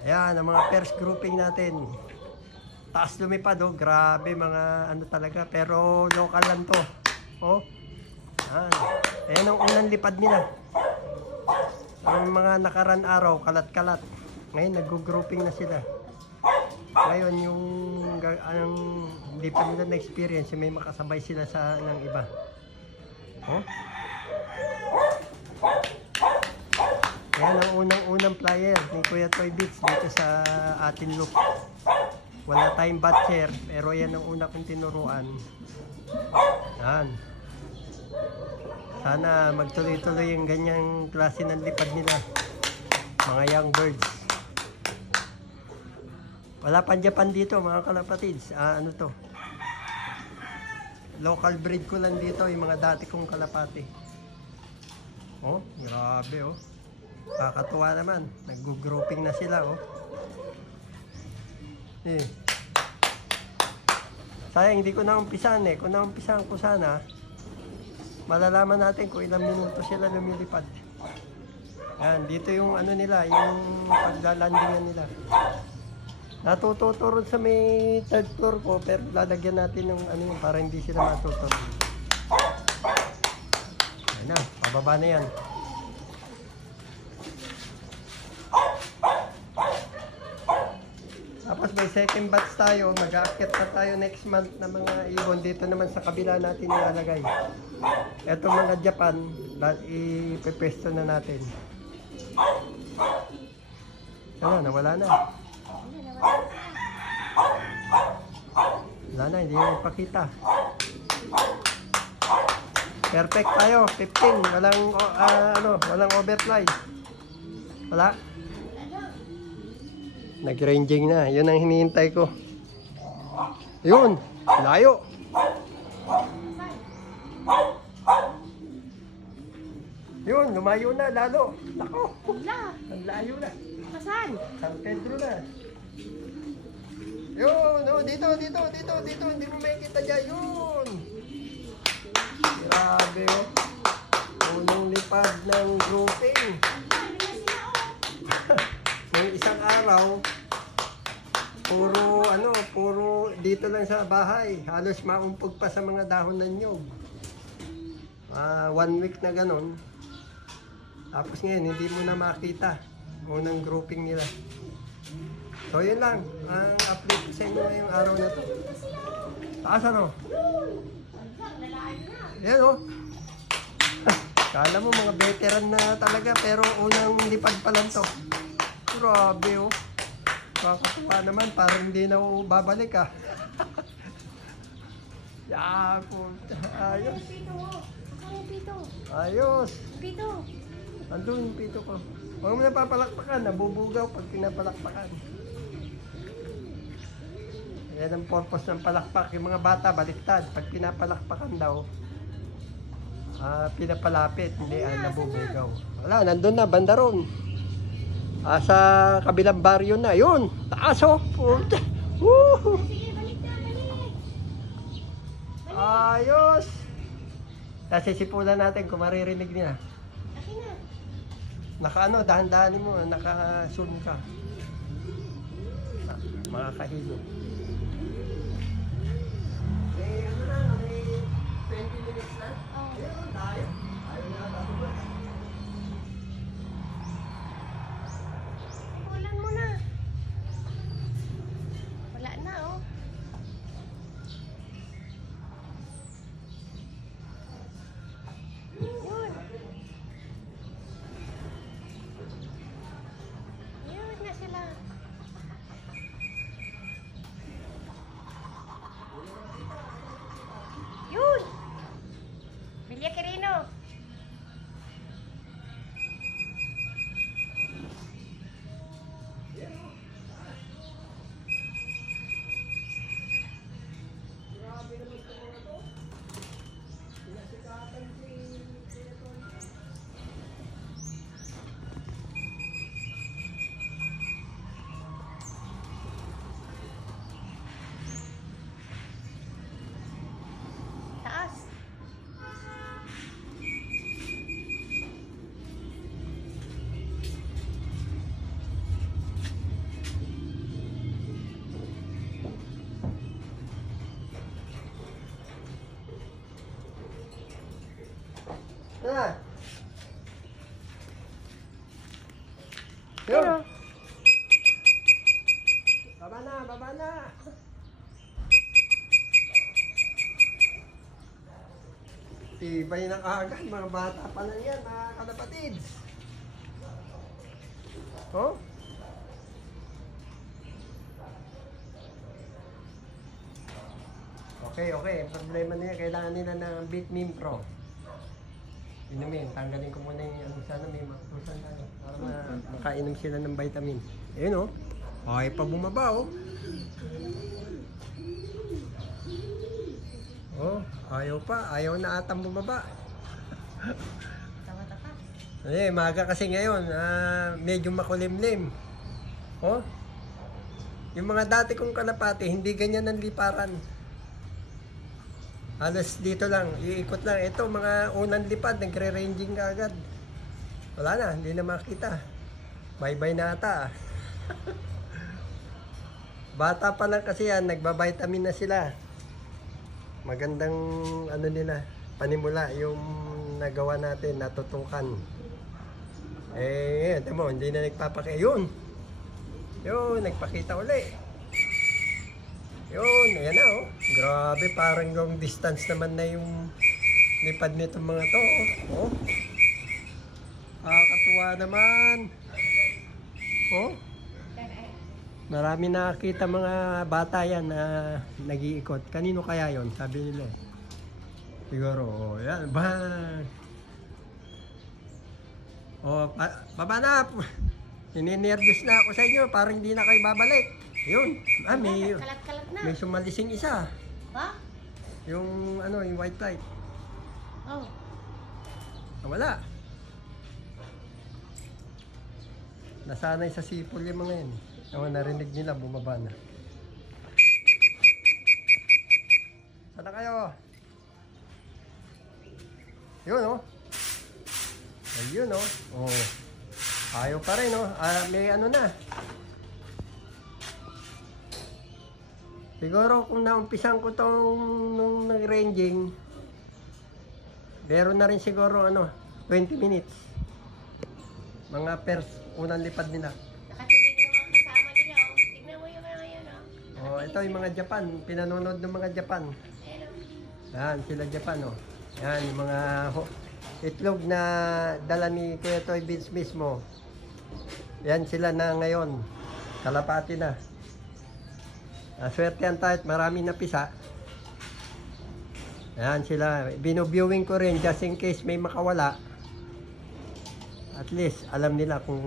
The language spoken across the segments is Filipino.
Ayan, ang mga first grouping natin. Taas lumipad, oh. Grabe, mga ano talaga. Pero local lang to. Oh. Ayan. Ayan ang unang lipad nila. Ang mga nakaraan araw, kalat-kalat. Ngayon, nag-grouping na sila. Ngayon, yung ang hindi pa nila na-experience, may makasabay sila sa ng iba. Oh. Ayan ang unang flyer ni Kuya Toy Beats dito sa atin loop. Wala tayong batcher, pero yan ang una kong tinuruan. Yan. Sana magtuloy-tuloy yung ganyang klase ng lipad nila. Mga young birds. Wala pang Japan dito mga kalapatids. Ano to? Local breed ko lang dito, yung mga dati kong kalapati. Oh, grabe oh. Kakatuwa naman. Nag-grouping na sila oh. Eh. Sayang hindi ko na umpisan eh. Kung naumpisan ko sana, malalaman natin kung ilang minuto sila lumilipad. Yan, dito yung ano nila, yung paglalandingan nila. Natuturo sa may third floor ko, pero lalagyan natin ng ano para hindi sila matuturo. Ayan na, pababa na yan. Tapos may second batch tayo, mag-aakyat pa tayo next month na mga ibon. Dito naman sa kabila natin ilalagay. Etong mga Japan, ipepesto na natin. Ano, nawala na. Wala na, hindi mo ipakita. Perfect tayo, 15. Walang overfly. Wala. Nag-ranging na. Yun ang hinihintay ko. Yun. Layo. Yun. Lumayo na lalo. Nako. Ang layo na. Saan? San Pedro na. Yun. Oh, dito. Hindi mo makikita dyan. Yun. Grabe oh. Unang lipad ng grouping. Yung isang araw, puro dito lang sa bahay. Halos maumpog pa sa mga dahon ng nyog. 1 week na ganon. Tapos ngayon, hindi mo na makita. Unang grouping nila. So yun lang. Ang update ko sa inyo ngayong araw na to. Taas ano? Yan oh. Kala mo mga veteran na talaga, pero unang lipad pa lang to. Grabe oh. Kakatuwa naman, parang hindi na babalik ah. Yapo. Ayos. Ayos. Pito. Andun yung pito ko. Huwag mo na papalakpakan, nabubugaw pag pinapalakpakan. Yan ang purpose ng palakpak. Yung mga bata, baliktad. Pag pinapalakpakan daw, pinapalapit, hindi nabubugaw. Wala, nandun na, bandaron. Sa kabilang baryo na. Yun, taas oh. Woo! Ayos. Kasi sipulan natin kung maririnig niya. Dahan-dahanin mo, naka-zoom ka. Makakahilo. Ano na, may 20 minutes na? Oo. Tayo. Ayaw na, tatubad. Ulan mo na. Wala na oh. Yun. Yun na sila. Yun. Bilya Quirino. Tibay na agad, mga bata pa lang yan, mga kalapatids. Oh? Okay, okay. Problema nila, kailangan nila ng Bitmin Pro. Inumin, tanggalin ko muna yung ano, sana may matusan tayo para makainom sila ng vitamin. Ayun oh. Okay pa bumaba oh. Oh, ayaw pa. Ayaw na atang bumaba. Tawa-tawa. Eh, maga kasi ngayon. Medyo makulimlim. Oh. Yung mga dati kong kalapati, hindi ganyan ang liparan. Halos dito lang, iikot lang. Ito, mga unang lipad, nagre-ranging ka agad. Wala na, hindi na makita. Bye-bye na ata. Bata pa lang kasi yan, nagbabitamin na sila. Magandang ano nila, panimula yung nagawa natin, natutukan. Eh, mo, hindi na nagpapakita. Yun, nagpakita uli. Yun, ayan na oh. Grabe, parang yung distance naman na yung lipad nitong mga to. Oh. Katuwa naman. Oh. Marami nakakita mga bata yan na nag-iikot. Kanino kaya yon? Sabi nila. Siguro, oh, yan. Baba na. Nininervous na ako sa inyo. Parang hindi na kayo babalik. Yun. Kalat-kalat na. May sumalising isa. Ba? Yung ano, yung white light. Oh. Wala. Nasanay sa sipol yung mga yan. Narinig nila, bumaba na. Sana kayo? Yun oh. Ayun oh. Oh. Ayaw pa rin oh. May ano na. Siguro kung naumpisan ko tong nung nag-ranging, meron na rin siguro 20 minutes. Mga unang lipad nila. Nakatingin yung mga kasama nila. Oh. Tignan mo yung mga yan. Oh. Oh, ito yung mga Japan. Pinanonood ng mga Japan. Yan, sila Japan oh. Yan, yung mga itlog na dala ni Kuya Toy Beans mismo. Yan sila na ngayon. Kalapati na. Swertehan tayo at marami na pisa. Ayan sila. Binu-viewing ko rin just in case may makawala. At least alam nila kung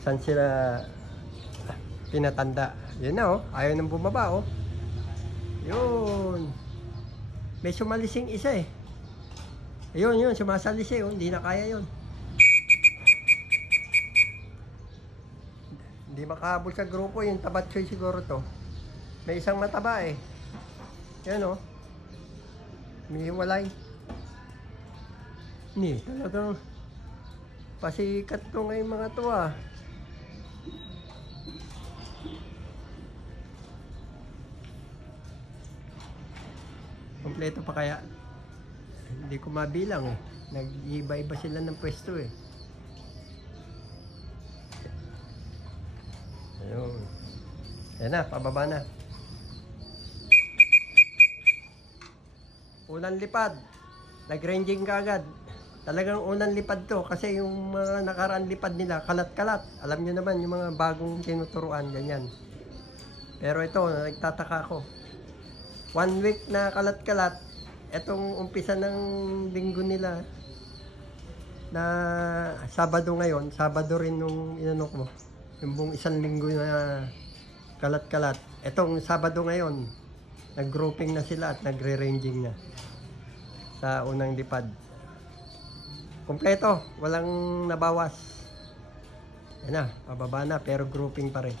saan sila pinatanda. Yun na oh. Ayaw nang bumaba oh. Yun. May sumalising isa eh. Yun. Sumasalis eh. Hindi na kaya yun. Hindi makahabol sa grupo yung tabatsoy siguro to. May isang mataba eh. Yan o. May hiwalay. Ni, talagang pasikat to ngayon mga to ah. Kompleto pa kaya? Hindi ko mabilang eh. Nag-iba-iba sila ng pwesto eh. Ayun. Ayan na, pababa na. Unang lipad. Nag-ranging ka agad. Talagang unang lipad to kasi yung mga nakaraan lipad nila, kalat-kalat. Alam nyo naman, yung mga bagong tinuturuan, ganyan. Pero ito, nagtataka ako. 1 week na kalat-kalat, etong umpisa ng linggo nila na Sabado ngayon, Sabado rin nung inanok mo. Yung buong isang linggo na kalat-kalat. Etong Sabado ngayon, nag-grouping na sila at nagre-ranging na sa unang lipad. Kompleto, walang nabawas. Yan na, pababa na pero grouping pa rin.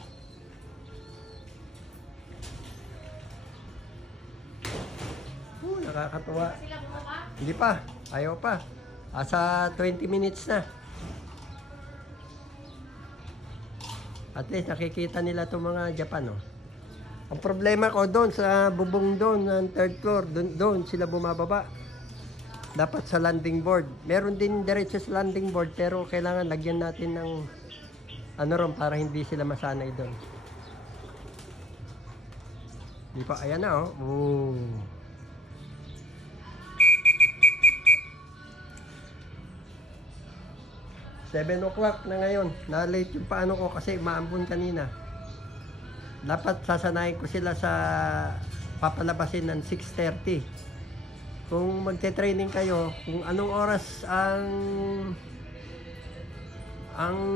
Nakakatuwa. Hindi pa, ayaw pa. Asa 20 minutes na. At least nakikita nila itong mga Japan, oh. Ang problema ko doon sa bubong doon, ng third floor, doon sila bumababa. Dapat sa landing board. Meron din diretso sa landing board, pero kailangan lagyan natin ng ron para hindi sila masanay doon. Di pa, ayan na, oh. Ooh. 7 o'clock na ngayon. Na-late yung paano ko kasi maambon kanina. Dapat sasanayin ko sila sa papalabasin ng 6:30. Kung magte-training kayo, kung anong oras ang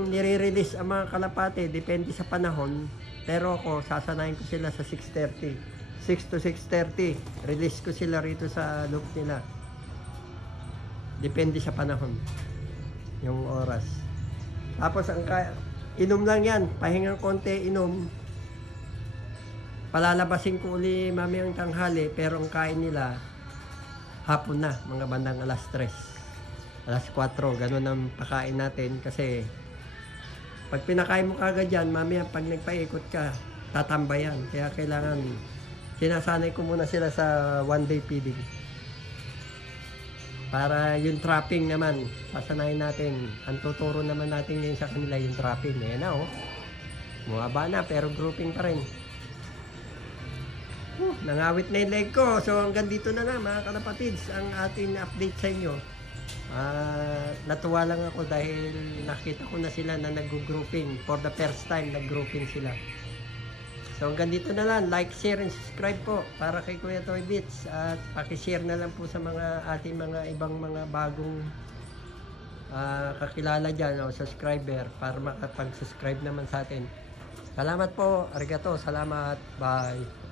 nire-release ang mga kalapate, depende sa panahon. Pero ako, sasanayin ko sila sa 6:30. 6 to 6:30. Release ko sila rito sa loop nila. Depende sa panahon. Yung oras. Tapos, inom lang yan. Pahingang konti, inom. Palalabasin ko uli mamayang tanghali, pero ang kain nila, hapon na, mga bandang alas 3. Alas 4, ganun ang pakain natin kasi pag pinakain mo kagad yan, mamaya pag nagpaikot ka, tatambayan. Kaya kailangan, sinasanay ko muna sila sa 1-day feeding. Para yung trapping naman, sasanayin natin. Ang tuturo naman natin ngayon sa kanila yung trapping. Ayan na, oh. Bumaba na, pero grouping pa rin. Nangawit na yung leg ko. So hanggang dito na lang mga kalapatids ang ating update sa inyo. Natuwa lang ako dahil nakita ko na sila na nag-grouping. For the first time, nag-grouping sila. So hanggang dito na lang. Like, share, and subscribe po para kay Kuya Toy Bits. At pakishare na lang po sa mga ating mga ibang mga bagong kakilala dyan o subscriber para makapag-subscribe naman sa atin. Salamat po. Arigato. Salamat. Bye.